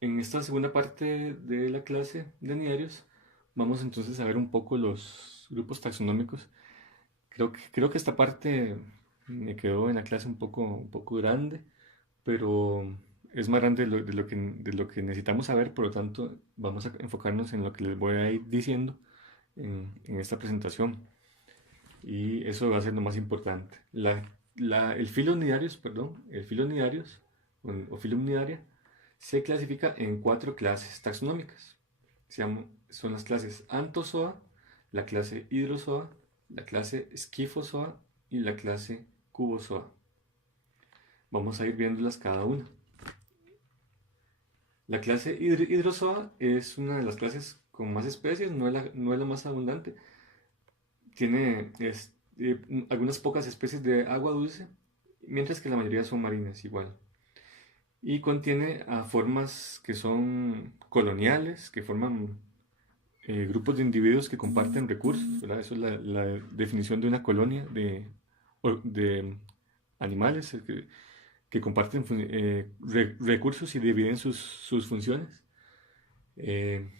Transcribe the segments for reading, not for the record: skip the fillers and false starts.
En esta segunda parte de la clase de nidarios vamos entonces a ver un poco los grupos taxonómicos. Creo que esta parte me quedó en la clase un poco grande, pero es más grande de lo que necesitamos saber, por lo tanto vamos a enfocarnos en lo que les voy a ir diciendo en esta presentación. Y eso va a ser lo más importante. El filo nidarios, perdón, el filo nidarios o filum nidaria se clasifica en cuatro clases taxonómicas. Son las clases Anthozoa, la clase Hydrozoa, la clase Scyphozoa y la clase Cubozoa. Vamos a ir viéndolas cada una. La clase Hydrozoa es una de las clases con más especies, no es la más abundante. Tiene algunas pocas especies de agua dulce, mientras que la mayoría son marinas igual. Y contiene a formas que son coloniales, que forman grupos de individuos que comparten recursos, ¿verdad? Eso es la definición de una colonia de animales que comparten recursos y dividen sus funciones. Eh,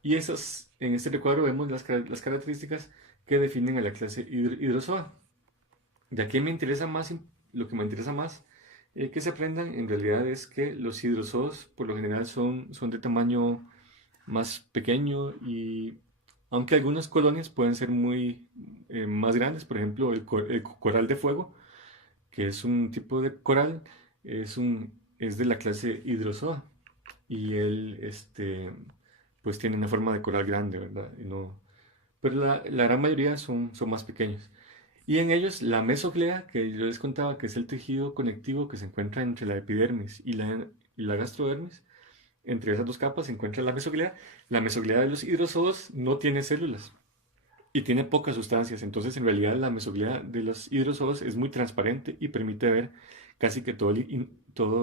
y en este recuadro vemos las características que definen a la clase hidrozoa. De aquí lo que me interesa más que se aprendan en realidad es que los hidrozoos por lo general son de tamaño más pequeño y aunque algunas colonias pueden ser muy más grandes, por ejemplo el coral de fuego, que es un tipo de coral, es de la clase hidrozoa y él pues tiene una forma de coral grande, ¿verdad? Pero la gran mayoría son más pequeños. Y en ellos la mesoglea, que yo les contaba que es el tejido conectivo que se encuentra entre la epidermis y la gastrodermis, entre esas dos capas se encuentra la mesoglea. La mesoglea de los hidrozoos no tiene células y tiene pocas sustancias, entonces en realidad la mesoglea de los hidrozoos es muy transparente y permite ver casi que todo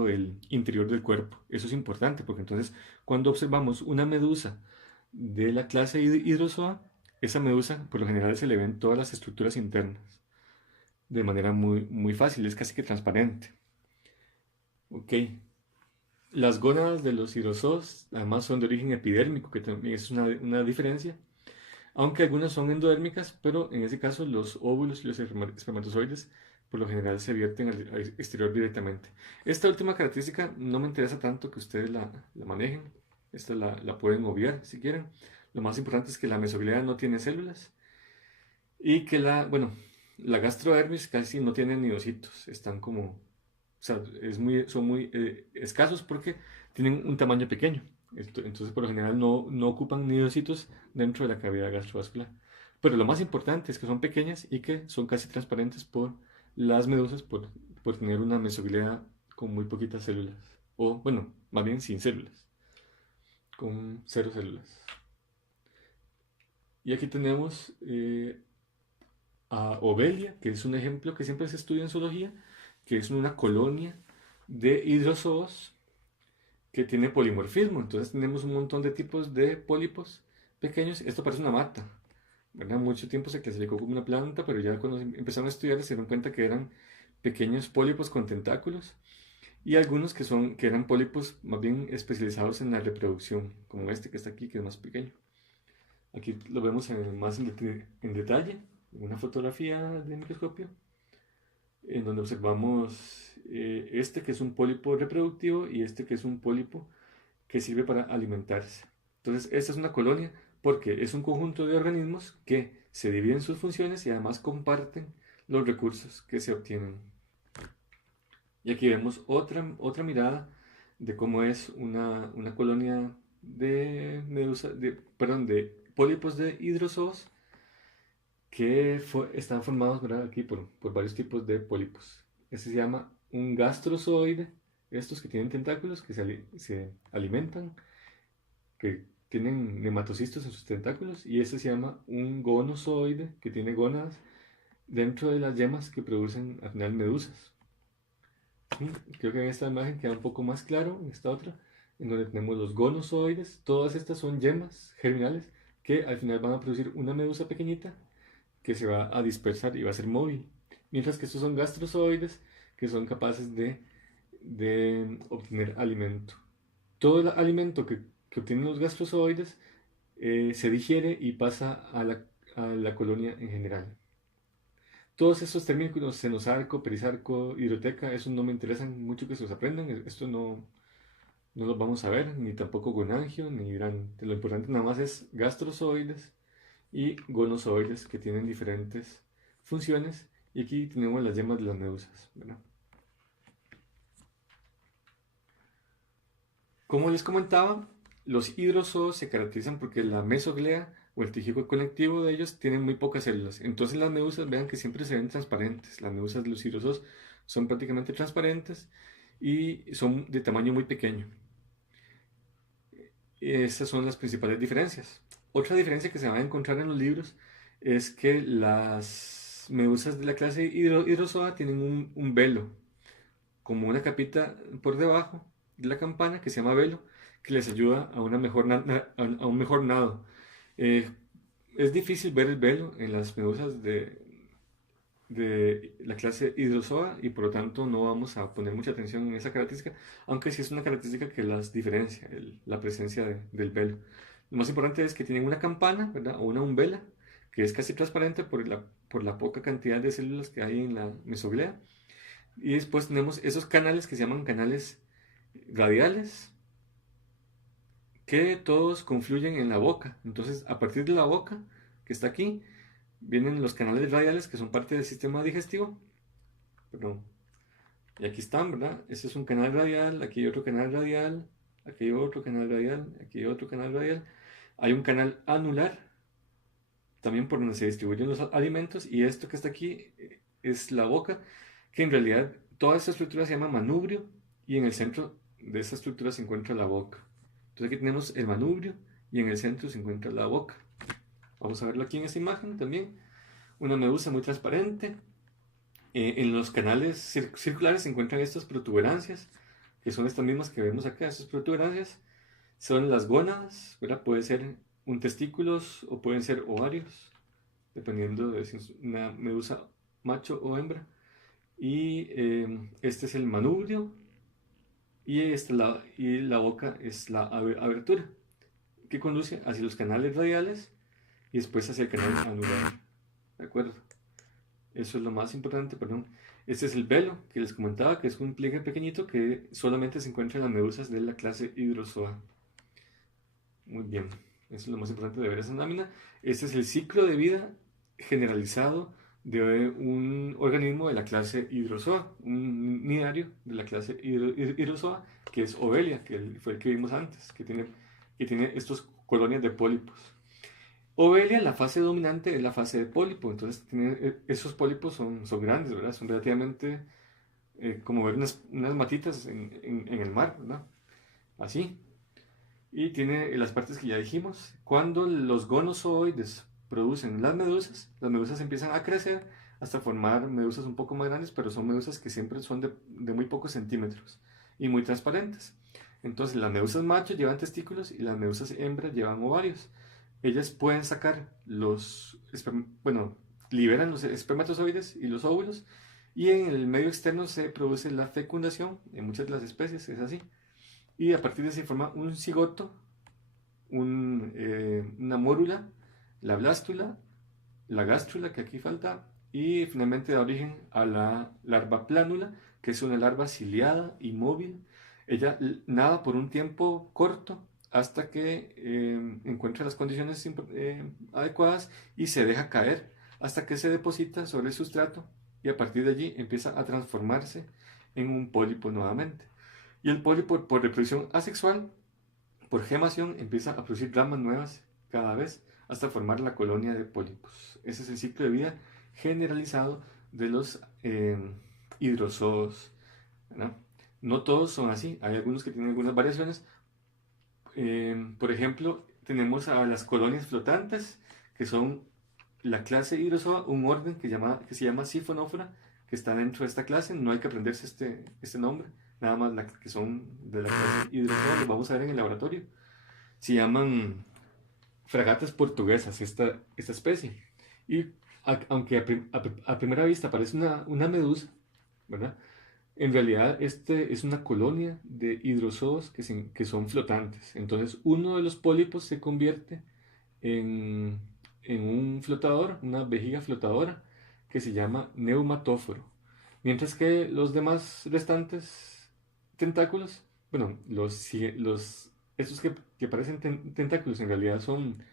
el interior del cuerpo. Eso es importante porque entonces cuando observamos una medusa de la clase hidrozoa, esa medusa por lo general se le ven todas las estructuras internas de manera muy, muy fácil, es casi que transparente. Ok, las gónadas de los hidrozoos además son de origen epidérmico, que también es una diferencia, aunque algunas son endodérmicas, pero en ese caso los óvulos y los espermatozoides por lo general se vierten al exterior directamente. Esta última característica no me interesa tanto que ustedes la manejen, esta la pueden obviar si quieren. Lo más importante es que la mesoglea no tiene células y que la gastrodermis casi no tiene nidocitos, están como, o sea, son muy escasos porque tienen un tamaño pequeño. Entonces, por lo general, no ocupan nidocitos dentro de la cavidad gastrovascular. Pero lo más importante es que son pequeñas y que son casi transparentes por las medusas por tener una mesoglea con muy poquitas células. O, bueno, más bien sin células, con cero células. Y aquí tenemos a Ovelia, que es un ejemplo que siempre se estudia en zoología, que es una colonia de hidrozoos que tiene polimorfismo. Entonces tenemos un montón de tipos de pólipos pequeños. Esto parece una mata, ¿verdad? Mucho tiempo se clasificó como una planta, pero ya cuando empezaron a estudiar se dieron cuenta que eran pequeños pólipos con tentáculos y algunos que eran pólipos más bien especializados en la reproducción, como este que está aquí, que es más pequeño. Aquí lo vemos más en detalle, en una fotografía de microscopio, en donde observamos este que es un pólipo reproductivo y este que es un pólipo que sirve para alimentarse. Entonces, esta es una colonia porque es un conjunto de organismos que se dividen sus funciones y además comparten los recursos que se obtienen. Y aquí vemos otra mirada de cómo es una colonia de pólipos de hidrozoos que están formados, ¿verdad? Aquí por varios tipos de pólipos. Este se llama un gastrozoide, estos que tienen tentáculos que se alimentan, que tienen nematocistos en sus tentáculos, y este se llama un gonozoide, que tiene gónadas dentro de las yemas que producen al final medusas. Creo que en esta imagen queda un poco más claro, en esta otra, en donde tenemos los gonozoides. Todas estas son yemas germinales que al final van a producir una medusa pequeñita que se va a dispersar y va a ser móvil. Mientras que estos son gastrozoides que son capaces de obtener alimento. todo el alimento que obtienen los gastrozoides se digiere y pasa a la colonia en general. Todos estos términos, senosarco, perisarco, hidroteca, esos no me interesan mucho que se los aprendan. Esto no los vamos a ver, ni tampoco gonangio, ni gran. Lo importante nada más es gastrozoides y gonozoides, que tienen diferentes funciones. Y aquí tenemos las yemas de las medusas, ¿verdad? Como les comentaba, los hidrozoos se caracterizan porque la mesoglea o el tejido conectivo de ellos tienen muy pocas células. Entonces las medusas, vean que siempre se ven transparentes. Las medusas de los hidrozoos son prácticamente transparentes y son de tamaño muy pequeño. Esas son las principales diferencias. Otra diferencia que se va a encontrar en los libros es que las medusas de la clase hidrozoa tienen un velo, como una capita por debajo de la campana que se llama velo, que les ayuda a, a un mejor nado. Eh, es difícil ver el velo en las medusas de la clase hidrozoa y por lo tanto no vamos a poner mucha atención en esa característica, aunque sí es una característica que las diferencia, la presencia del velo. Lo más importante es que tienen una campana, ¿verdad? O una umbela, que es casi transparente por la poca cantidad de células que hay en la mesoglea. Y después tenemos esos canales que se llaman canales radiales, que todos confluyen en la boca. Entonces, a partir de la boca, que está aquí, vienen los canales radiales que son parte del sistema digestivo. Perdón. Y aquí están, ¿verdad? Este es un canal radial, aquí hay otro canal radial, aquí hay otro canal radial, aquí hay otro canal radial. Hay un canal anular, también por donde se distribuyen los alimentos, y esto que está aquí es la boca, que en realidad toda esta estructura se llama manubrio, y en el centro de esta estructura se encuentra la boca. Entonces aquí tenemos el manubrio, y en el centro se encuentra la boca. Vamos a verlo aquí en esta imagen también. Una medusa muy transparente. En los canales circulares se encuentran estas protuberancias, que son estas mismas que vemos acá. Estas protuberancias son las gónadas, ¿verdad? Puede ser un testículos o pueden ser ovarios, dependiendo de si es una medusa macho o hembra. Y este es el manubrio y la boca es la abertura que conduce hacia los canales radiales y después hacia el canal anular. ¿De acuerdo? Eso es lo más importante, perdón. Este es el velo que les comentaba, que es un pliegue pequeñito que solamente se encuentra en las medusas de la clase Hydrozoa. Muy bien, eso es lo más importante de ver esa lámina. Este es el ciclo de vida generalizado de un organismo de la clase Hydrozoa, un nidario de la clase Hydrozoa, que es Ovelia, que fue el que vimos antes, que tiene estas colonias de pólipos. Ovelia, la fase dominante es la fase de pólipo, entonces esos pólipos son grandes, ¿verdad? Son relativamente como ver unas matitas en el mar, ¿verdad? Así. Y tiene las partes que ya dijimos. Cuando los gonozoides producen las medusas empiezan a crecer hasta formar medusas un poco más grandes, pero son medusas que siempre son de muy pocos centímetros y muy transparentes. Entonces las medusas machos llevan testículos y las medusas hembras llevan ovarios. Ellas pueden sacar liberan los espermatozoides y los óvulos y en el medio externo se produce la fecundación, en muchas de las especies es así. Y a partir de ahí se forma un cigoto, una mórula, la blástula, la gástrula, que aquí falta, y finalmente da origen a la larva plánula, que es una larva ciliada y móvil. Ella nada por un tiempo corto hasta que encuentra las condiciones adecuadas y se deja caer hasta que se deposita sobre el sustrato y a partir de allí empieza a transformarse en un pólipo nuevamente. Y el pólipo, por reproducción asexual, por gemación, empieza a producir ramas nuevas cada vez hasta formar la colonia de pólipos. Ese es el ciclo de vida generalizado de los hidrozoos, ¿verdad? No todos son así, hay algunos que tienen algunas variaciones. Por ejemplo, tenemos a las colonias flotantes, que son la clase hidrozoa, un orden que se llama Siphonófora, que está dentro de esta clase. No hay que aprenderse este nombre, nada más que son de la clase hidrozoa, los vamos a ver en el laboratorio. Se llaman fragatas portuguesas esta especie. Y aunque a primera vista parece una medusa, ¿verdad? En realidad, este es una colonia de hidrozoos que son flotantes. Entonces, uno de los pólipos se convierte en, en un flotador, una vejiga flotadora, que se llama neumatóforo. Mientras que los demás restantes tentáculos, bueno, estos que parecen tentáculos en realidad son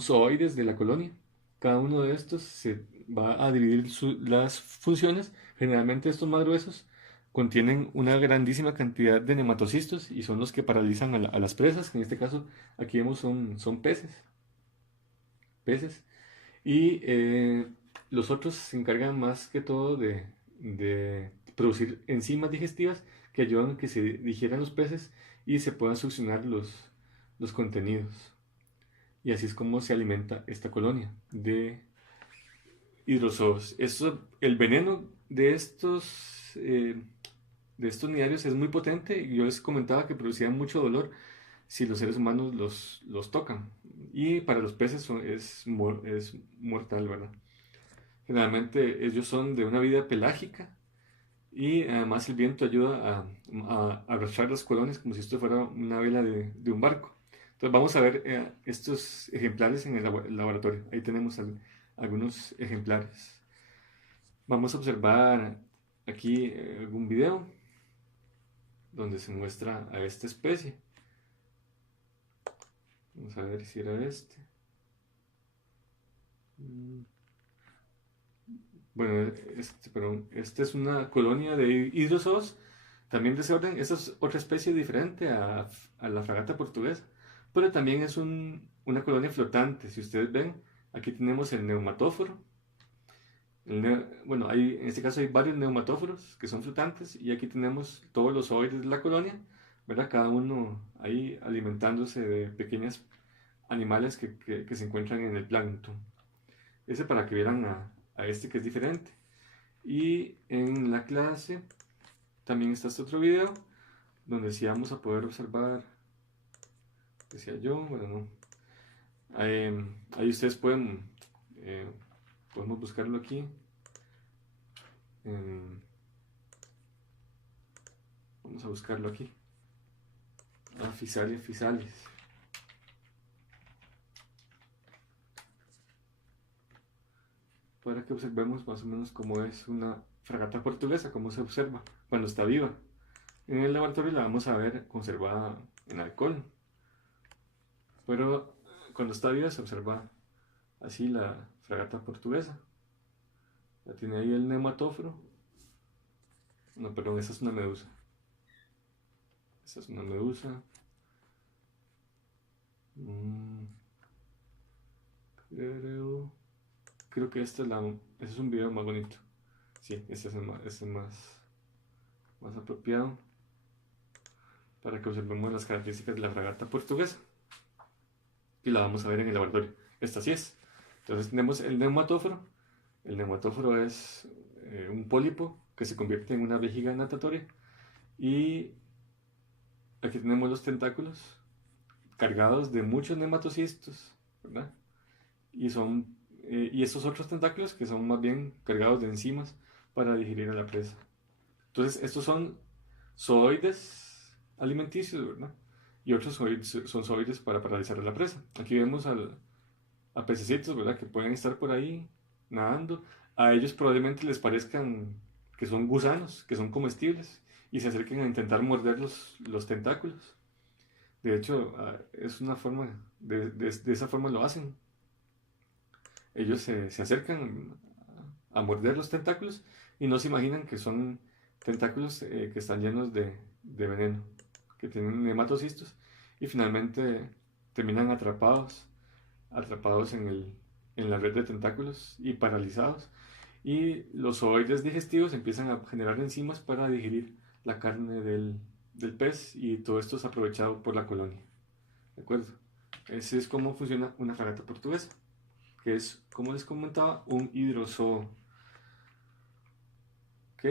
zooides de la colonia. Cada uno de estos se va a dividir las funciones. Generalmente estos más gruesos contienen una grandísima cantidad de nematocistos y son los que paralizan a las presas, que en este caso aquí vemos son peces. Y los otros se encargan más que todo de producir enzimas digestivas que ayudan a que se digieran los peces y se puedan succionar los contenidos. Y así es como se alimenta esta colonia de hidrozoos. El veneno de estos nidarios es muy potente y yo les comentaba que producían mucho dolor si los seres humanos los tocan. Y para los peces es mortal, ¿verdad? Generalmente ellos son de una vida pelágica y además el viento ayuda a arrastrar las colonias como si esto fuera una vela de un barco. Entonces vamos a ver estos ejemplares en el laboratorio. Ahí tenemos algunos ejemplares. Vamos a observar aquí algún video donde se muestra a esta especie. Vamos a ver si era este. Mm, Bueno, perdón, esta es una colonia de hidrozoos, también de ese orden. Esta es otra especie diferente a la fragata portuguesa, pero también es una colonia flotante. Si ustedes ven, aquí tenemos el neumatóforo. Bueno, en este caso hay varios neumatóforos que son flotantes y aquí tenemos todos los zooides de la colonia, ¿verdad? Cada uno ahí alimentándose de pequeños animales que se encuentran en el plancton. Ese para que vieran a este que es diferente. Y en la clase también está este otro video donde sí vamos a poder observar, decía yo, bueno, no. Ahí ustedes eh, podemos buscarlo aquí. Vamos a buscarlo aquí. Physalia physalis. Para que observemos más o menos cómo es una fragata portuguesa, cómo se observa cuando está viva. En el laboratorio la vamos a ver conservada en alcohol, pero cuando está viva se observa así la fragata portuguesa. Ya tiene ahí el nematóforo. No, perdón, esa es una medusa. Esa es una medusa. Mm, creo que este es un video más bonito. Sí, este es más apropiado para que observemos las características de la fragata portuguesa. Y la vamos a ver en el laboratorio. Esta sí es. Entonces tenemos el neumatóforo. El neumatóforo es un pólipo que se convierte en una vejiga natatoria. Y aquí tenemos los tentáculos cargados de muchos nematocistos, ¿verdad? Y estos otros tentáculos que son más bien cargados de enzimas para digerir a la presa. Entonces, estos son zooides alimenticios, ¿verdad? Y otros son zooides para paralizar a la presa. Aquí vemos a pececitos, ¿verdad? Que pueden estar por ahí nadando. A ellos probablemente les parezcan que son gusanos, que son comestibles, y se acerquen a intentar morder los tentáculos. De hecho, es una forma, de esa forma lo hacen. Ellos se acercan a morder los tentáculos y no se imaginan que son tentáculos que están llenos de veneno, que tienen nematocistos y finalmente terminan atrapados en la red de tentáculos y paralizados. Y los zooides digestivos empiezan a generar enzimas para digerir la carne del pez y todo esto es aprovechado por la colonia. ¿De acuerdo? Ese es cómo funciona una fragata portuguesa, que es, como les comentaba, un hidrozoo. Ok,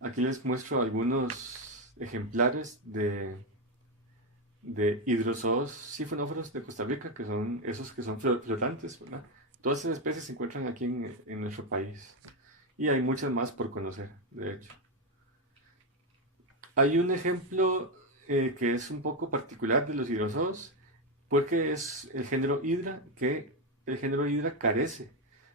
aquí les muestro algunos ejemplares de hidrozoos sifonóforos de Costa Rica, que son esos que son flotantes, ¿verdad? Todas esas especies se encuentran aquí en nuestro país. Y hay muchas más por conocer, de hecho. Hay un ejemplo que es un poco particular de los hidrozoos, porque es el género Hydra, que el género Hydra carece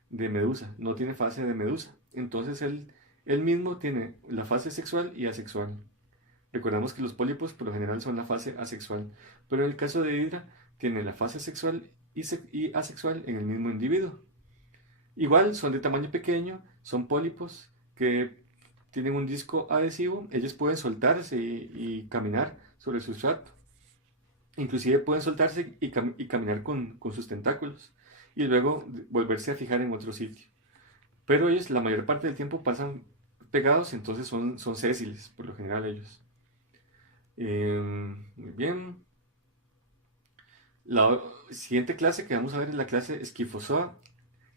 de medusa, no tiene fase de medusa. Entonces él mismo tiene la fase sexual y asexual. Recordamos que los pólipos por lo general son la fase asexual, pero en el caso de Hydra tiene la fase sexual y asexual en el mismo individuo. Igual son de tamaño pequeño, son pólipos que tienen un disco adhesivo, ellos pueden soltarse y caminar sobre el sustrato. Inclusive pueden soltarse y caminar con sus tentáculos y luego volverse a fijar en otro sitio. Pero ellos la mayor parte del tiempo pasan pegados, entonces son sésiles, por lo general ellos. Muy bien. La siguiente clase que vamos a ver es la clase Scyphozoa.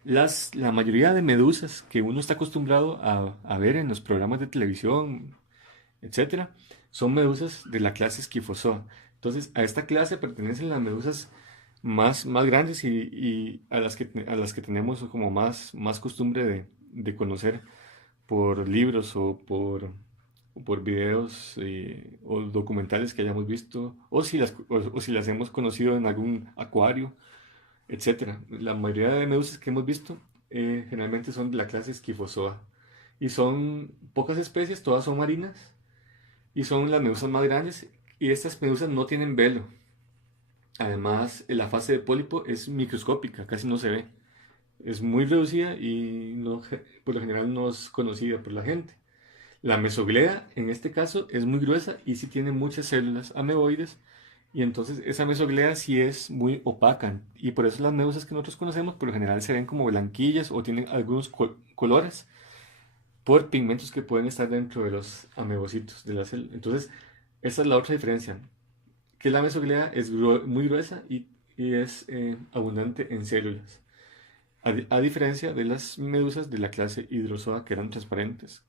La mayoría de medusas que uno está acostumbrado a ver en los programas de televisión, etcétera, son medusas de la clase Scyphozoa. Entonces, a esta clase pertenecen las medusas más grandes y a las que tenemos como más costumbre de conocer por libros o por videos o documentales que hayamos visto, o si las hemos conocido en algún acuario, etcétera. La mayoría de medusas que hemos visto generalmente son de la clase Scyphozoa y son pocas especies, todas son marinas y son las medusas más grandes y estas medusas no tienen velo. Además, la fase de pólipo es microscópica, casi no se ve. Es muy reducida y por lo general no es conocida por la gente. La mesoglea, en este caso, es muy gruesa y sí tiene muchas células ameboides y entonces esa mesoglea sí es muy opaca y por eso las medusas que nosotros conocemos por lo general se ven como blanquillas o tienen algunos colores por pigmentos que pueden estar dentro de los amebocitos de la célula. Entonces, esa es la otra diferencia, que la mesoglea es muy gruesa y es abundante en células, a diferencia de las medusas de la clase Hydrozoa que eran transparentes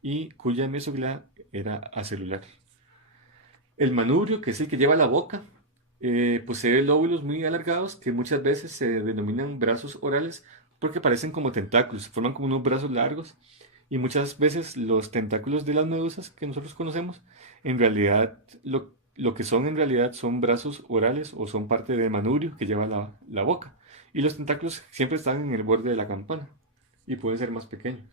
y cuya mesoglea era acelular. El manubrio, que es el que lleva la boca, posee lóbulos muy alargados que muchas veces se denominan brazos orales porque parecen como tentáculos, forman como unos brazos largos y muchas veces los tentáculos de las medusas que nosotros conocemos, en realidad lo que son en realidad son brazos orales o son parte del manubrio que lleva la boca. Y los tentáculos siempre están en el borde de la campana y pueden ser más pequeños.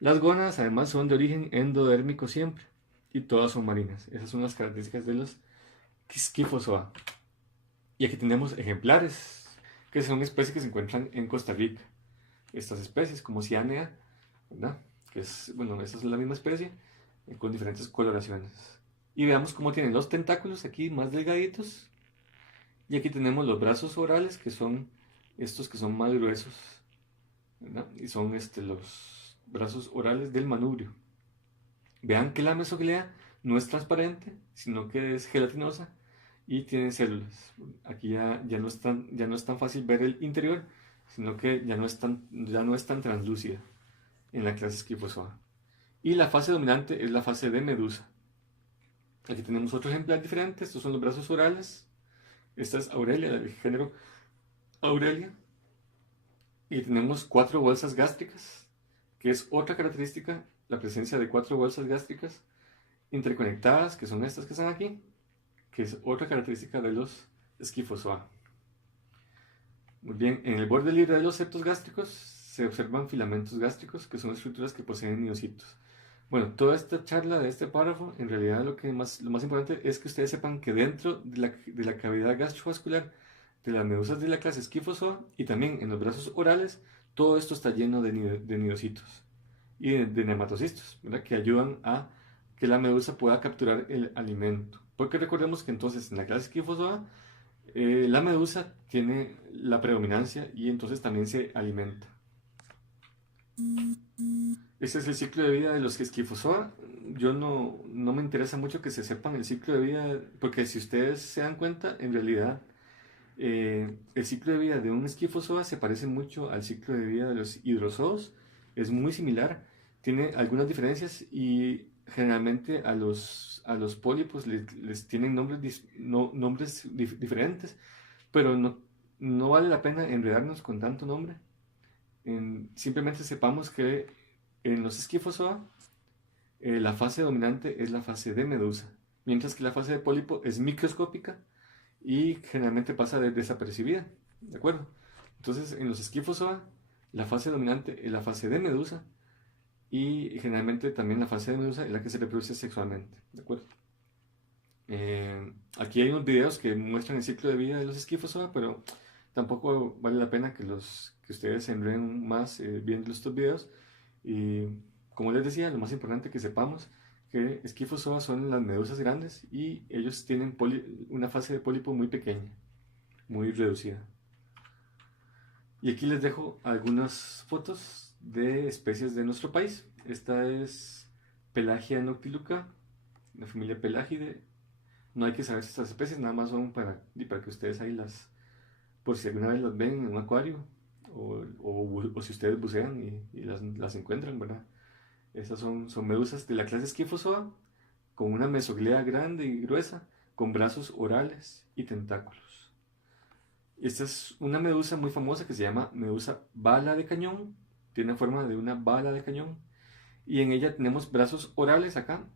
Las gónadas además son de origen endodérmico siempre y todas son marinas. Esas son las características de los Scyphozoa. Y aquí tenemos ejemplares, que son especies que se encuentran en Costa Rica. Estas especies, como Cyanea, ¿verdad? Que es, bueno, esta es la misma especie, con diferentes coloraciones. Y veamos cómo tienen los tentáculos aquí más delgaditos. Y aquí tenemos los brazos orales, que son estos que son más gruesos, ¿verdad? Y son los brazos orales del manubrio. Vean que la mesoglea no es transparente, sino que es gelatinosa y tiene células. Aquí ya no es tan fácil ver el interior, sino que ya no es tan translúcida en la clase Scyphozoa. Y la fase dominante es la fase de medusa. Aquí tenemos otro ejemplar diferente. Estos son los brazos orales. Esta es Aurelia, del género Aurelia. Y tenemos 4 bolsas gástricas, que es otra característica, la presencia de 4 bolsas gástricas interconectadas, que son estas que están aquí, que es otra característica de los Scyphozoa. Muy bien, en el borde libre de los septos gástricos se observan filamentos gástricos, que son estructuras que poseen miocitos. Bueno, toda esta charla de este párrafo, en realidad lo más importante es que ustedes sepan que dentro de la cavidad gastrovascular de las medusas de la clase Scyphozoa y también en los brazos orales, todo esto está lleno de nidocitos y de nematocistos, ¿verdad? Que ayudan a que la medusa pueda capturar el alimento. Porque recordemos que entonces en la clase Scyphozoa la medusa tiene la predominancia y entonces también se alimenta. Este es el ciclo de vida de los Scyphozoa. Yo no me interesa mucho que se sepan el ciclo de vida, porque si ustedes se dan cuenta, en realidad el ciclo de vida de un Scyphozoa se parece mucho al ciclo de vida de los hidrozoos. Es muy similar, tiene algunas diferencias y generalmente a los pólipos les tienen nombres diferentes, pero no vale la pena enredarnos con tanto nombre. Simplemente sepamos que En los Scyphozoa, la fase dominante es la fase de medusa, mientras que la fase de pólipo es microscópica y generalmente pasa desapercibida, ¿de acuerdo? Entonces, en los Scyphozoa, la fase dominante es la fase de medusa y generalmente también la fase de medusa es la que se reproduce sexualmente, ¿de acuerdo? Aquí hay unos videos que muestran el ciclo de vida de los Scyphozoa, pero tampoco vale la pena que ustedes se enreden más viendo estos videos. Y como les decía, lo más importante que sepamos que Scyphozoa son las medusas grandes y ellos tienen una fase de pólipo muy pequeña, muy reducida. Y aquí les dejo algunas fotos de especies de nuestro país. Esta es Pelagia noctiluca, la familia Pelagidae. No hay que saber estas especies, nada más son para que ustedes ahí por si alguna vez las ven en un acuario o si ustedes bucean y las encuentran, ¿verdad? Estas son medusas de la clase Scyphozoa, con una mesoglea grande y gruesa, con brazos orales y tentáculos. Esta es una medusa muy famosa que se llama medusa bala de cañón, tiene forma de una bala de cañón, y en ella tenemos brazos orales acá,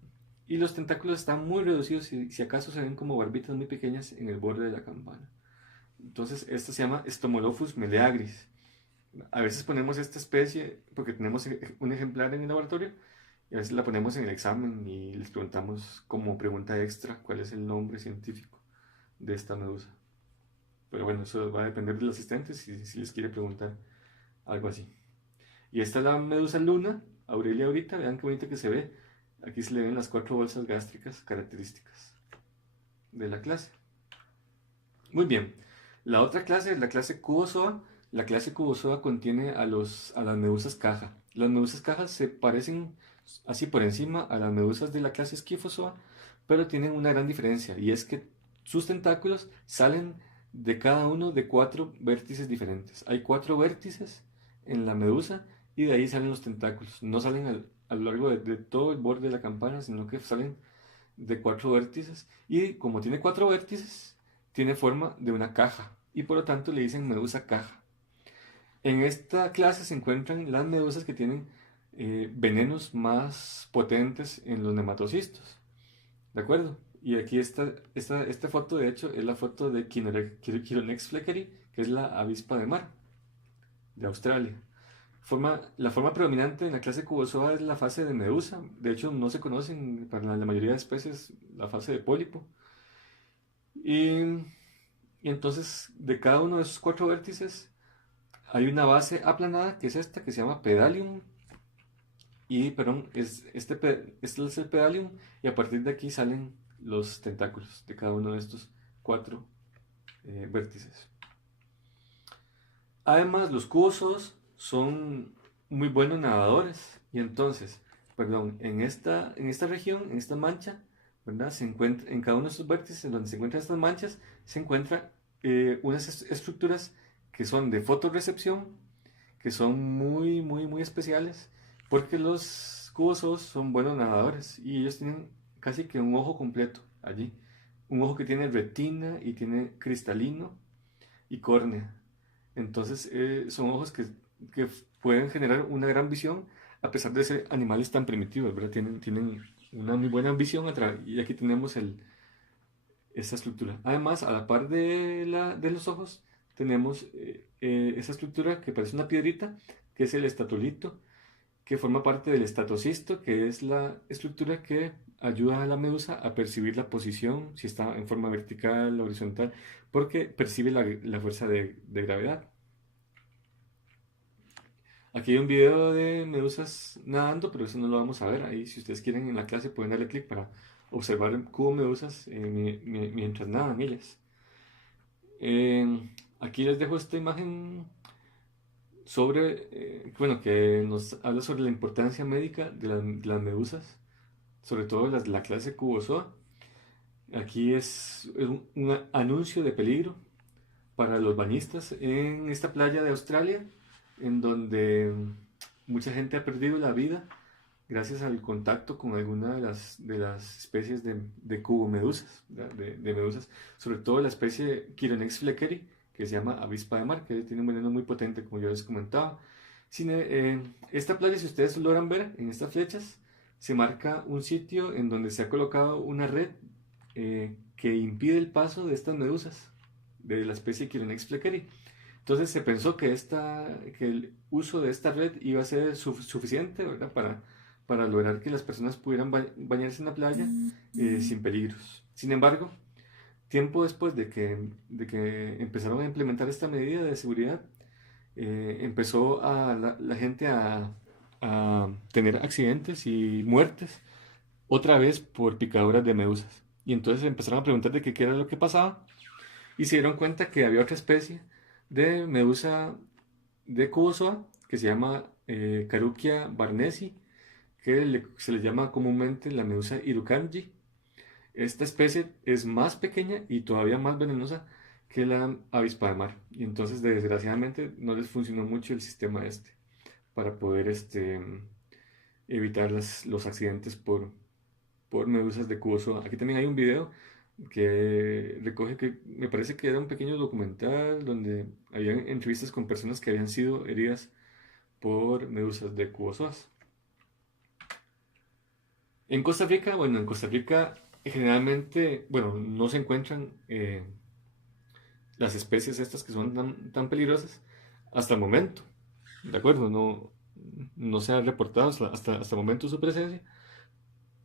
y los tentáculos están muy reducidos, y si acaso se ven como barbitas muy pequeñas en el borde de la campana. Entonces, esta se llama Stomolophus meleagris. A veces ponemos esta especie porque tenemos un ejemplar en el laboratorio y a veces la ponemos en el examen y les preguntamos como pregunta extra cuál es el nombre científico de esta medusa. Pero bueno, eso va a depender del asistente si les quiere preguntar algo así. Y esta es la medusa luna, Aurelia ahorita, vean qué bonita que se ve. Aquí se le ven las 4 bolsas gástricas características de la clase. Muy bien. La otra clase es la clase Cubozoa. La clase Cubozoa contiene a las medusas caja. Las medusas cajas se parecen así por encima a las medusas de la clase Scyphozoa, pero tienen una gran diferencia y es que sus tentáculos salen de cada uno de 4 vértices diferentes. Hay 4 vértices en la medusa y de ahí salen los tentáculos. No salen a lo largo de todo el borde de la campana, sino que salen de 4 vértices. Y como tiene 4 vértices, tiene forma de una caja y por lo tanto le dicen medusa caja. En esta clase se encuentran las medusas que tienen venenos más potentes en los nematocistos. ¿De acuerdo? Y aquí esta foto, de hecho, es la foto de Chironex fleckeri, que es la avispa de mar de Australia. La forma predominante en la clase Cubozoa es la fase de medusa. De hecho, no se conocen para la mayoría de especies la fase de pólipo. Y entonces, de cada uno de esos 4 vértices, hay una base aplanada, que es esta, que se llama pedalium. Y, perdón, este es el pedalium, y a partir de aquí salen los tentáculos de cada uno de estos 4 vértices. Además, los cubozoos son muy buenos nadadores, y entonces, perdón, en esta región, en esta mancha, ¿verdad? Se encuentra, en cada uno de estos vértices, en donde se encuentran estas manchas, se encuentran unas estructuras que son de fotorrecepción, que son muy, muy, muy especiales, porque los cubozoos son buenos nadadores y ellos tienen casi que un ojo completo allí. Un ojo que tiene retina y tiene cristalino y córnea. Entonces son ojos que pueden generar una gran visión a pesar de ser animales tan primitivos, ¿verdad? Tienen una muy buena visión y aquí tenemos esta estructura. Además, a la par de los ojos, tenemos esa estructura que parece una piedrita, que es el estatolito, que forma parte del estatocisto, que es la estructura que ayuda a la medusa a percibir la posición, si está en forma vertical, horizontal, porque percibe la fuerza de gravedad. Aquí hay un video de medusas nadando, pero eso no lo vamos a ver. Ahí, si ustedes quieren en la clase, pueden darle clic para observar el cubo medusas mientras nadan ellas. Aquí les dejo esta imagen bueno, que nos habla sobre la importancia médica de las medusas, sobre todo las de la clase Cubozoa. Aquí es un anuncio de peligro para los bañistas en esta playa de Australia, en donde mucha gente ha perdido la vida gracias al contacto con alguna de las especies de cubomedusas, de medusas, sobre todo la especie Chironex fleckeri, que se llama avispa de mar, que tiene un veneno muy potente, como yo les comentaba. Esta playa, si ustedes logran ver en estas flechas, se marca un sitio en donde se ha colocado una red que impide el paso de estas medusas, de la especie Chironex fleckeri. Entonces se pensó que el uso de esta red iba a ser suficiente, ¿verdad? Para lograr que las personas pudieran bañarse en la playa sin peligros. Sin embargo, tiempo después de que empezaron a implementar esta medida de seguridad, empezó la gente a tener accidentes y muertes otra vez por picaduras de medusas. Y entonces empezaron a preguntar de qué era lo que pasaba y se dieron cuenta que había otra especie de medusa de Cubozoa que se llama Carukia barnesi, que se le llama comúnmente la medusa Irukandji. Esta especie es más pequeña y todavía más venenosa que la avispa de mar. Y entonces, desgraciadamente, no les funcionó mucho el sistema este para poder evitar los accidentes por medusas de Cubozoa. Aquí también hay un video que recoge que me parece que era un pequeño documental donde había entrevistas con personas que habían sido heridas por medusas de Cubozoas. En Costa Rica, bueno, en Costa Rica generalmente, bueno, no se encuentran las especies estas que son tan peligrosas hasta el momento, ¿de acuerdo? No se ha reportado hasta el momento su presencia,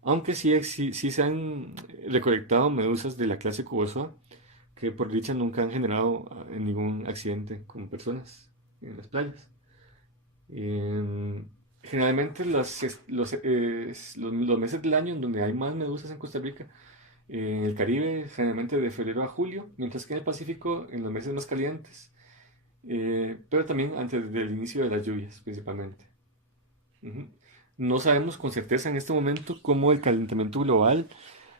aunque sí se han recolectado medusas de la clase Cubozoa que por dicha nunca han generado ningún accidente con personas en las playas. Generalmente los meses del año en donde hay más medusas en Costa Rica, en el Caribe generalmente de febrero a julio, mientras que en el Pacífico en los meses más calientes, pero también antes del inicio de las lluvias principalmente. Ujú. No sabemos con certeza en este momento cómo el calentamiento global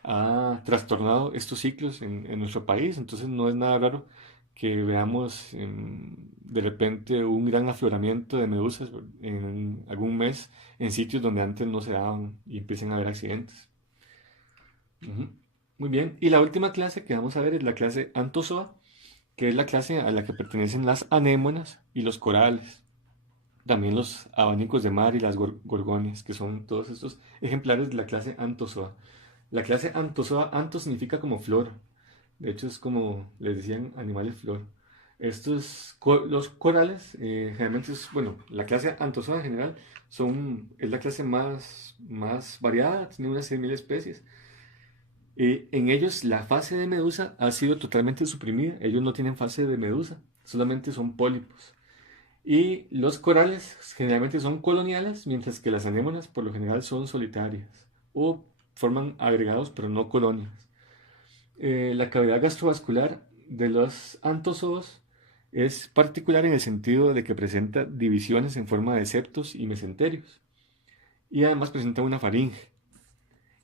ha trastornado estos ciclos en nuestro país, entonces no es nada raro que veamos de repente un gran afloramiento de medusas en algún mes en sitios donde antes no se daban y empiecen a haber accidentes. Ujú. Muy bien, y la última clase que vamos a ver es la clase Anthozoa, que es la clase a la que pertenecen las anémonas y los corales. También los abanicos de mar y las gorgonias, que son todos estos ejemplares de la clase Anthozoa. La clase Anthozoa, Antho significa como flor. De hecho, es como les decían, animales flor. Los corales, generalmente bueno, la clase Anthozoa en general es la clase más variada, tiene unas 100.000 especies. En ellos la fase de medusa ha sido totalmente suprimida. Ellos no tienen fase de medusa, solamente son pólipos. Y los corales generalmente son coloniales, mientras que las anémonas por lo general son solitarias o forman agregados pero no colonias. La cavidad gastrovascular de los antozoos es particular en el sentido de que presenta divisiones en forma de septos y mesenterios y además presenta una faringe.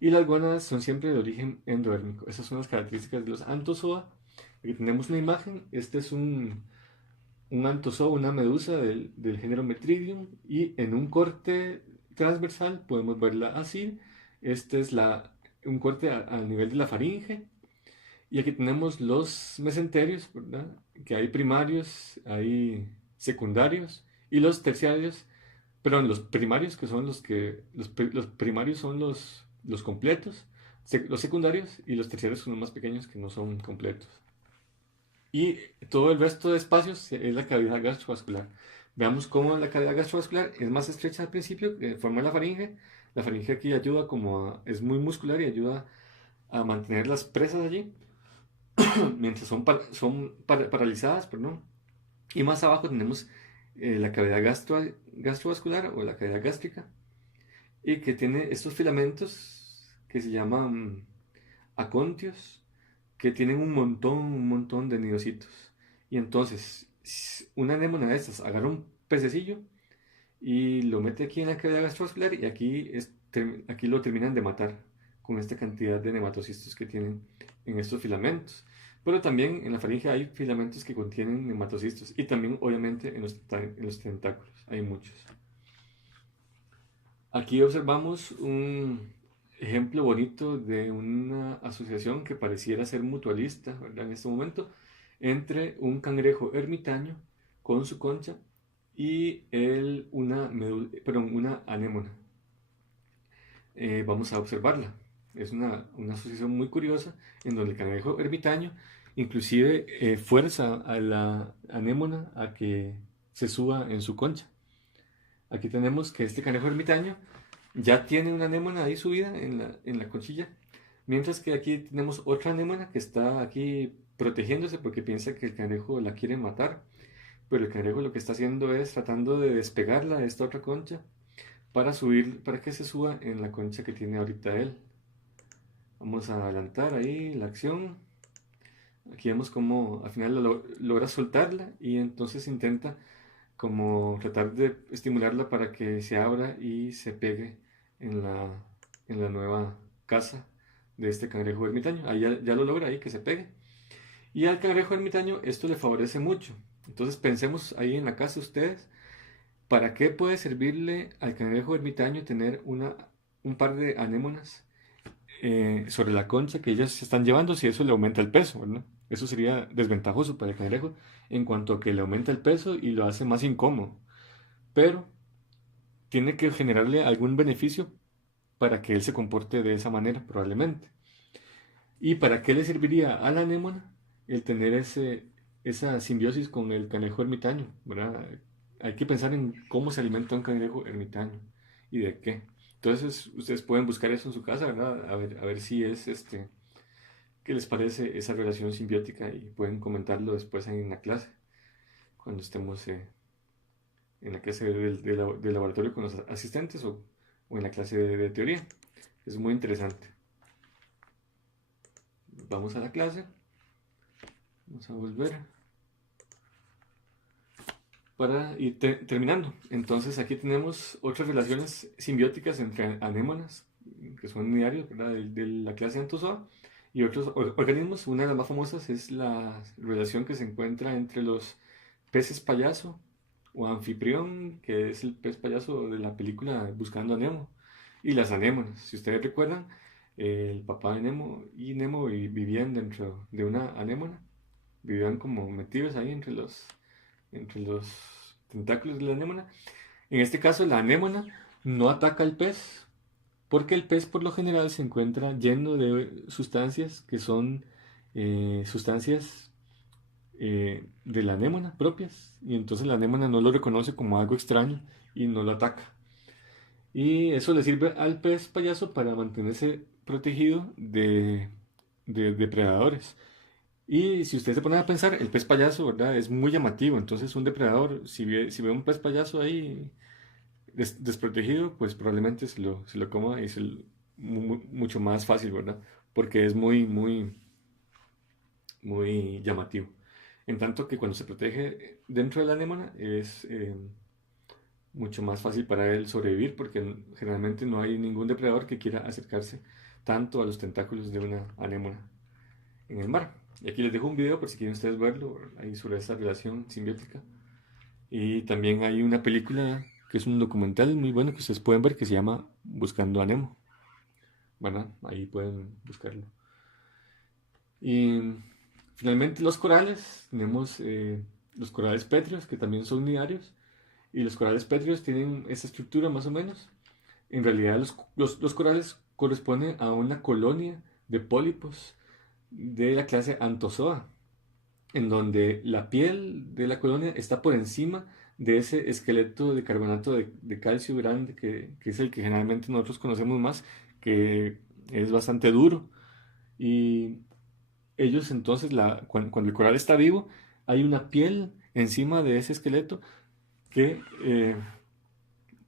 Y las gónadas son siempre de origen endodérmico. Esas son las características de los antozoa. Aquí tenemos una imagen. Este es un antozoo, una medusa del género Metridium, y en un corte transversal podemos verla así. Este es un corte al nivel de la faringe, y aquí tenemos los mesenterios, ¿verdad? Que hay primarios, hay secundarios, y los terciarios, perdón, los primarios que son los primarios son los completos, los secundarios y los terciarios son los más pequeños que no son completos. Y todo el resto de espacios es la cavidad gastrovascular. Veamos cómo la cavidad gastrovascular es más estrecha al principio, que forma la faringe. La faringe aquí ayuda es muy muscular y ayuda a mantener las presas allí, mientras son paralizadas, perdón. Y más abajo tenemos la cavidad gastrovascular o la cavidad gástrica, y que tiene estos filamentos que se llaman acontios, que tienen un montón de nidositos. Y entonces, una anémona de estas agarra un pececillo y lo mete aquí en la cavidad gastrovascular, y aquí lo terminan de matar con esta cantidad de nematocistos que tienen en estos filamentos. Pero también en la faringe hay filamentos que contienen nematocistos, y también obviamente en los tentáculos hay muchos. Aquí observamos un ejemplo bonito de una asociación que pareciera ser mutualista, ¿verdad? En este momento, entre un cangrejo ermitaño con su concha y una anémona. Vamos a observarla. Es una asociación muy curiosa en donde el cangrejo ermitaño inclusive fuerza a la anémona a que se suba en su concha. Aquí tenemos que este cangrejo ermitaño ya tiene una anémona ahí subida en la conchilla, mientras que aquí tenemos otra anémona que está aquí protegiéndose porque piensa que el cangrejo la quiere matar, pero el cangrejo lo que está haciendo es tratando de despegarla de esta otra concha para subir, para que se suba en la concha que tiene ahorita él. Vamos a adelantar ahí la acción. Aquí vemos cómo al final logra soltarla y entonces intenta como tratar de estimularla para que se abra y se pegue en la nueva casa de este cangrejo ermitaño. Ahí ya lo logra ahí que se pegue. Y al cangrejo ermitaño esto le favorece mucho. Entonces pensemos ahí en la casa ustedes, ¿para qué puede servirle al cangrejo ermitaño tener un par de anémonas sobre la concha que ellas se están llevando si eso le aumenta el peso, ¿verdad? Eso sería desventajoso para el cangrejo en cuanto a que le aumenta el peso y lo hace más incómodo. Pero tiene que generarle algún beneficio para que él se comporte de esa manera, probablemente. ¿Y para qué le serviría a la anémona el tener esa simbiosis con el cangrejo ermitaño, ¿verdad? Hay que pensar en cómo se alimenta un cangrejo ermitaño y de qué. Entonces, ustedes pueden buscar eso en su casa, ¿verdad? A ver si es qué les parece esa relación simbiótica y pueden comentarlo después en la clase, cuando estemos en la clase del laboratorio con los asistentes o en la clase de teoría. Es muy interesante. Vamos a la clase. Vamos a volver para ir terminando. Entonces aquí tenemos otras relaciones simbióticas entre anémonas, que son unidarios, ¿verdad? De la clase Anthozoa, y otros organismos. Una de las más famosas es la relación que se encuentra entre los peces payaso o anfitrión, que es el pez payaso de la película Buscando a Nemo, y las anémonas. Si ustedes recuerdan, el papá de Nemo y Nemo vivían dentro de una anémona, vivían como metidos ahí entre los tentáculos de la anémona. En este caso, la anémona no ataca al pez, porque el pez por lo general se encuentra lleno de sustancias que son sustancias de la anémona propias, y entonces la anémona no lo reconoce como algo extraño y no lo ataca. Y eso le sirve al pez payaso para mantenerse protegido de depredadores. Y si ustedes se ponen a pensar, el pez payaso, ¿verdad? Es muy llamativo. Entonces, un depredador, si ve un pez payaso ahí desprotegido, pues probablemente se lo coma y mucho más fácil, ¿verdad? Porque es muy, muy, muy llamativo. En tanto que cuando se protege dentro de la anémona es mucho más fácil para él sobrevivir porque generalmente no hay ningún depredador que quiera acercarse tanto a los tentáculos de una anémona en el mar. Y aquí les dejo un video por si quieren ustedes verlo, ahí sobre esa relación simbiótica. Y también hay una película que es un documental muy bueno que ustedes pueden ver que se llama Buscando a Nemo. Bueno, ahí pueden buscarlo. Y finalmente los corales, tenemos los corales pétreos que también son nidarios. Y los corales pétreos tienen esa estructura más o menos. En realidad los corales corresponden a una colonia de pólipos de la clase Anthozoa, en donde la piel de la colonia está por encima de ese esqueleto de carbonato de calcio grande, que es el que generalmente nosotros conocemos más, que es bastante duro. Y ellos entonces, cuando el coral está vivo, hay una piel encima de ese esqueleto que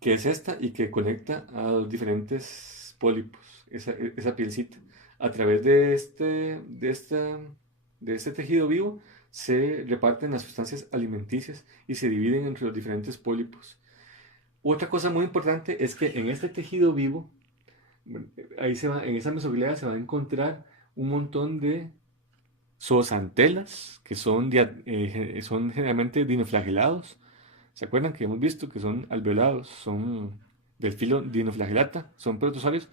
es esta y que conecta a los diferentes pólipos, esa pielcita. A través de este tejido vivo se reparten las sustancias alimenticias y se dividen entre los diferentes pólipos. Otra cosa muy importante es que en este tejido vivo, en esa mesoglea se va a encontrar un montón de zooxantelas que son generalmente dinoflagelados. ¿Se acuerdan que hemos visto que son alveolados? Son del filo Dinoflagellata, son protozoarios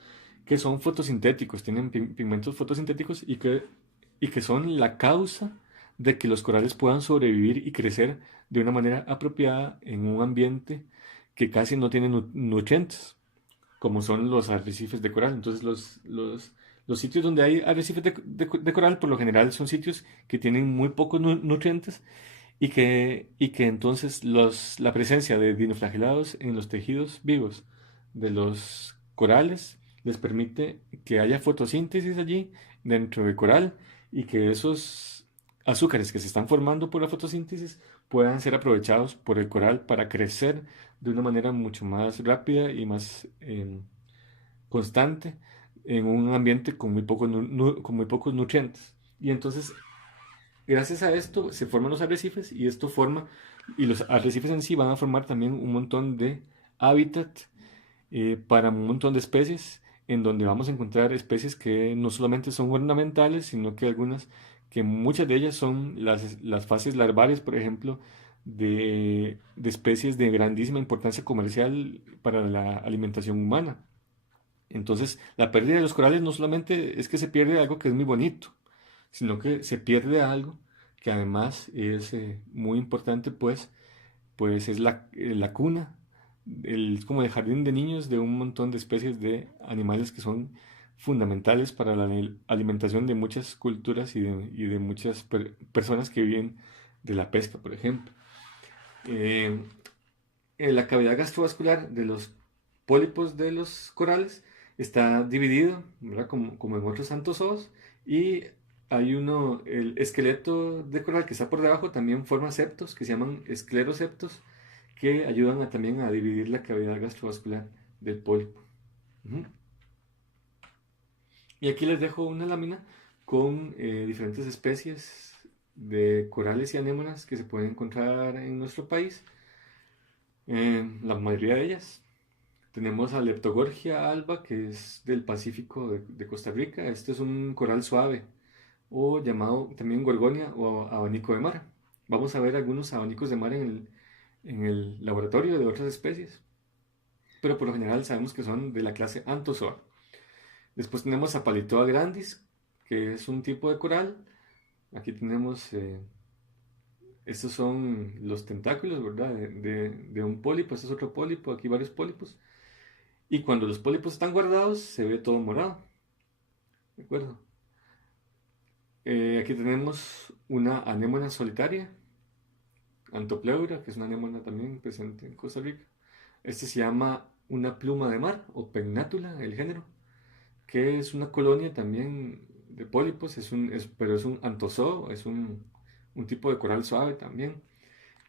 que son fotosintéticos, tienen pigmentos fotosintéticos y que son la causa de que los corales puedan sobrevivir y crecer de una manera apropiada en un ambiente que casi no tiene nutrientes, como son los arrecifes de coral. Entonces, los sitios donde hay arrecifes de coral, por lo general, son sitios que tienen muy pocos nutrientes y que entonces la presencia de dinoflagelados en los tejidos vivos de los corales les permite que haya fotosíntesis allí dentro del coral y que esos azúcares que se están formando por la fotosíntesis puedan ser aprovechados por el coral para crecer de una manera mucho más rápida y más constante en un ambiente con con muy pocos nutrientes. Y entonces, gracias a esto se forman los arrecifes y los arrecifes en sí van a formar también un montón de hábitat para un montón de especies, en donde vamos a encontrar especies que no solamente son ornamentales, sino que que muchas de ellas son las fases larvales, por ejemplo, de especies de grandísima importancia comercial para la alimentación humana. Entonces, la pérdida de los corales no solamente es que se pierde algo que es muy bonito, sino que se pierde algo que además es muy importante, pues es la cuna, es como el jardín de niños de un montón de especies de animales que son fundamentales para la alimentación de muchas culturas y de muchas personas que viven de la pesca, por ejemplo. Eh, en la cavidad gastrovascular de los pólipos de los corales está dividido, ¿verdad? Como en otros antozoos, y el esqueleto de coral que está por debajo también forma septos que se llaman escleroseptos, que ayudan también a dividir la cavidad gastrovascular del pólipo. Ujú. Y aquí les dejo una lámina con diferentes especies de corales y anémonas que se pueden encontrar en nuestro país. La mayoría de ellas. Tenemos a Leptogorgia alba, que es del Pacífico de Costa Rica. Este es un coral suave, o llamado también gorgonia o abanico de mar. Vamos a ver algunos abanicos de mar en el laboratorio de otras especies, pero por lo general sabemos que son de la clase Anthozoa. Después tenemos a Palitoa grandis, que es un tipo de coral. Aquí tenemos, estos son los tentáculos, ¿verdad? De un pólipo. Este es otro pólipo, aquí varios pólipos. Y cuando los pólipos están guardados, se ve todo morado. ¿De acuerdo? Aquí tenemos una anémona solitaria, Antopleura, que es una anémona también presente en Costa Rica. Este se llama una pluma de mar o pennátula, el género, que es una colonia también de pólipos, pero es un antozoo, es un tipo de coral suave también.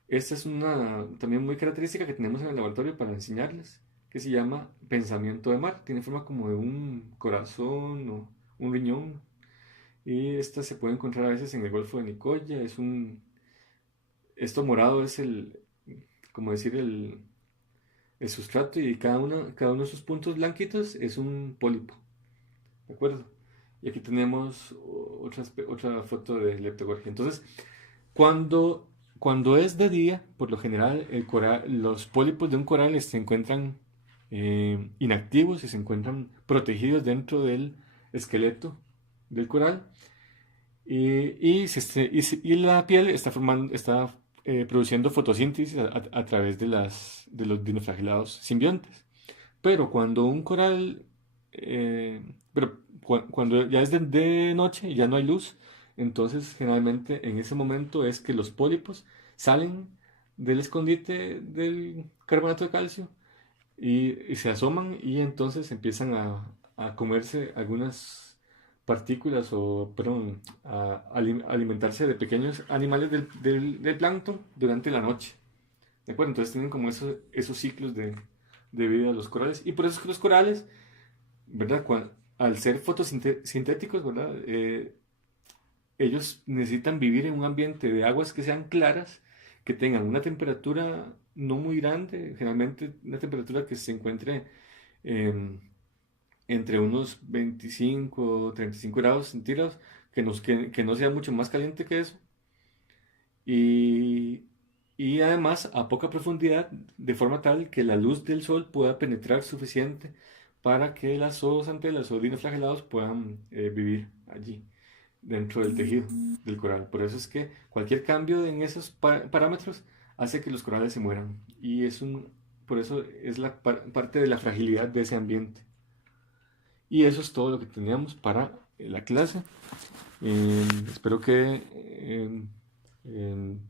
Esta es una también muy característica que tenemos en el laboratorio para enseñarles, que se llama pensamiento de mar. Tiene forma como de un corazón o un riñón. Y esta se puede encontrar a veces en el Golfo de Nicoya. Esto morado es como decir, el sustrato, y cada uno de sus puntos blanquitos es un pólipo. ¿De acuerdo? Y aquí tenemos otra foto de Leptogorgia. Entonces, cuando, cuando es de día, por lo general, los pólipos de un coral se encuentran inactivos y se encuentran protegidos dentro del esqueleto del coral. Y la piel está produciendo fotosíntesis a través de los dinoflagelados simbiontes. Pero cuando un coral, cuando ya es de noche y ya no hay luz, entonces generalmente en ese momento es que los pólipos salen del escondite del carbonato de calcio y se asoman, y entonces empiezan a comerse algunas partículas o, perdón, a alimentarse de pequeños animales del plancton durante la noche. ¿De acuerdo? Entonces tienen como esos ciclos de vida de los corales. Y por eso es que los corales, ¿verdad? Al ser fotosintéticos, ¿verdad? Ellos necesitan vivir en un ambiente de aguas que sean claras, que tengan una temperatura no muy grande, generalmente una temperatura que se encuentre em, entre unos 25 o 35 grados centígrados, que no sea mucho más caliente que eso, y, y además a poca profundidad, de forma tal que la luz del sol pueda penetrar suficiente para que las zooxantelas o dinoflagelados puedan vivir allí. dentro del tejido del coral. Por eso es que cualquier cambio en esos parámetros hace que los corales se mueran. Y por eso es la parte de la fragilidad de ese ambiente. Y eso es todo lo que teníamos para la clase. Espero que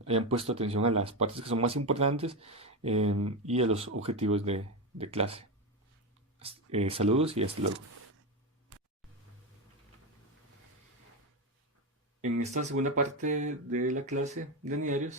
hayan puesto atención a las partes que son más importantes y a los objetivos de clase. Saludos y hasta luego. En esta segunda parte de la clase de Nidarios